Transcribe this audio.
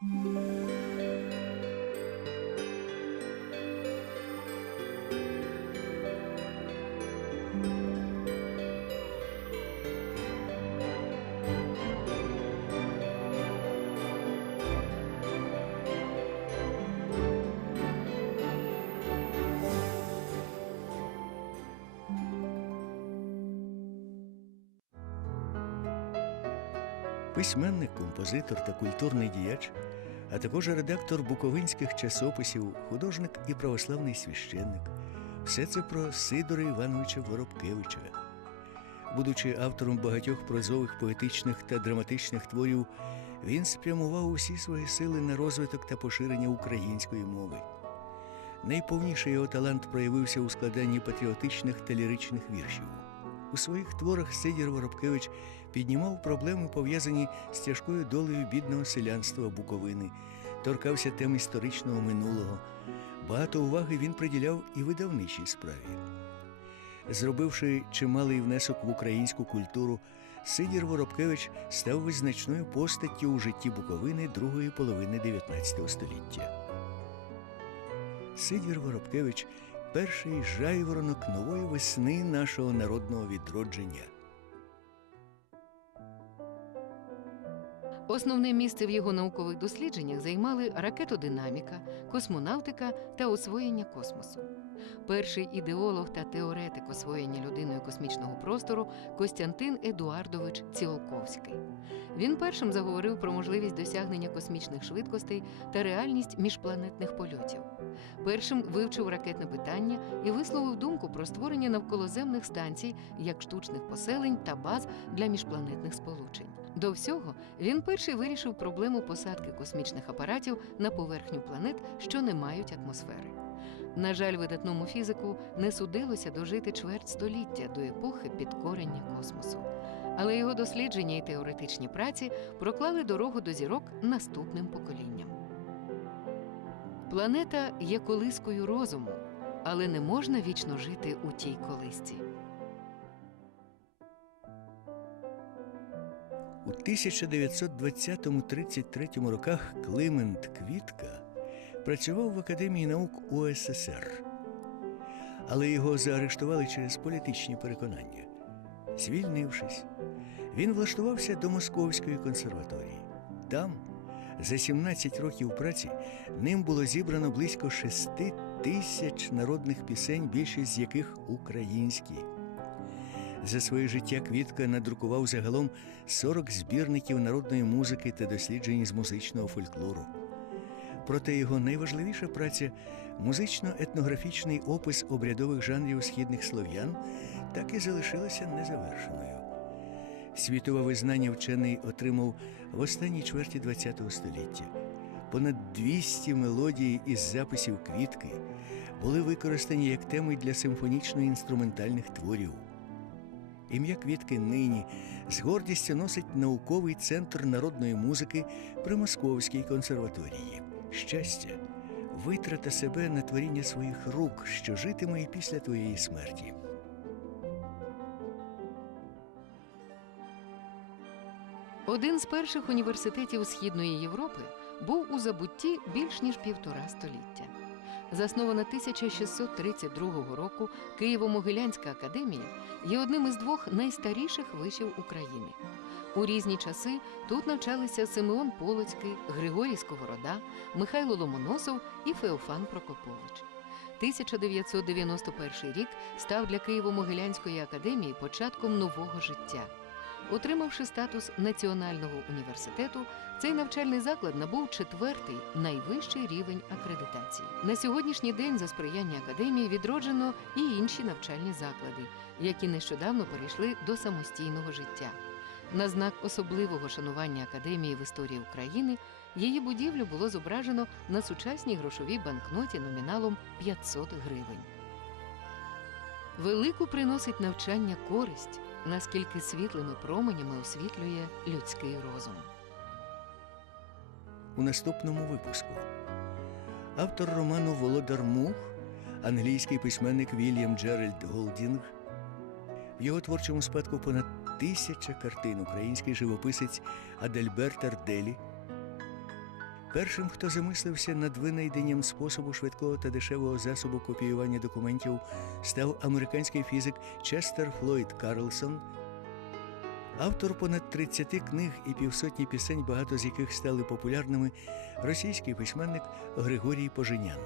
Música письменник, композитор та культурний діяч, а також редактор буковинських часописів, художник і православний священник. Все це про Сидора Івановича Воробкевича. Будучи автором багатьох прозових, поетичних та драматичних творів, він спрямував усі свої сили на розвиток та поширення української мови. Найповніший його талант проявився у складанні патріотичних та ліричних віршів. У своїх творах Сидір Воробкевич піднімав проблеми, пов'язані з тяжкою долею бідного селянства Буковини, торкався тем історичного минулого. Багато уваги він приділяв і видавничій справі. Зробивши чималий внесок в українську культуру, Сидір Воробкевич став визначною постаттю у житті Буковини другої половини XIX століття. Сидір Воробкевич перший жайворонок нової весни нашого народного відродження. Основне місце в його наукових дослідженнях займали ракетодинаміка, космонавтика та освоєння космосу. Перший ідеолог та теоретик освоєння людиною космічного простору Костянтин Едуардович Ціолковський. Він першим заговорив про можливість досягнення космічних швидкостей та реальність міжпланетних польотів. Першим вивчив ракетне питання і висловив думку про створення навколоземних станцій як штучних поселень та баз для міжпланетних сполучень. До всього він перший вирішив проблему посадки космічних апаратів на поверхню планет, що не мають атмосфери. На жаль, видатному фізику не судилося дожити чверть століття до епохи підкорення космосу. Але його дослідження і теоретичні праці проклали дорогу до зірок наступним поколінням. Планета є колискою розуму, але не можна вічно жити у тій колисці. У 1920-33 роках Климент Квітка працював в Академії наук УССР, але його заарештували через політичні переконання. Звільнившись, він влаштувався до Московської консерваторії. Там, за 17 років праці, ним було зібрано близько 6 тисяч народних пісень, більшість з яких українські. За своє життя Квітка надрукував загалом 40 збірників народної музики та досліджень з музичного фольклору. Проте його найважливіша праця музично-етнографічний опис обрядових жанрів східних слов'ян так і залишилася незавершеною. Світове визнання вчений отримав в останній чверті ХХ століття. Понад 200 мелодій із записів квітки були використані як теми для симфонічно-інструментальних творів. Ім'я Квітки нині з гордістю носить науковий центр народної музики при Московській консерваторії. Щастя, витрата себе на творіння своїх рук, що житиме і після твоєї смерті. Один з перших університетів Східної Європи був у забутті більш ніж півтора століття. Заснована 1632 року Києво-Могилянська академія є одним із двох найстаріших вишів України. У різні часи тут навчалися Симеон Полоцький, Григорій Сковорода, Михайло Ломоносов і Феофан Прокопович. 1991 рік став для Києво-Могилянської академії початком нового життя. Отримавши статус національного університету, цей навчальний заклад набув четвертий найвищий рівень акредитації. На сьогоднішній день за сприяння академії відроджено і інші навчальні заклади, які нещодавно перейшли до самостійного життя. На знак особливого шанування академії в історії України її будівлю було зображено на сучасній грошовій банкноті номіналом 500 гривень. Велику приносить навчання користь, наскільки світлими променями освітлює людський розум. у наступному випуску. Автор роману Володар Мух, англійський письменник Вільям Джеральд Голдінг. В його творчому спадку понад тисяча картин український живописець Адельберт Арделі. Першим, хто замислився над винайденням способу швидкого та дешевого засобу копіювання документів, став американський фізик Честер Флойд Карлсон, автор понад 30 книг і півсотні пісень, багато з яких стали популярними, російський письменник Григорій Поженян.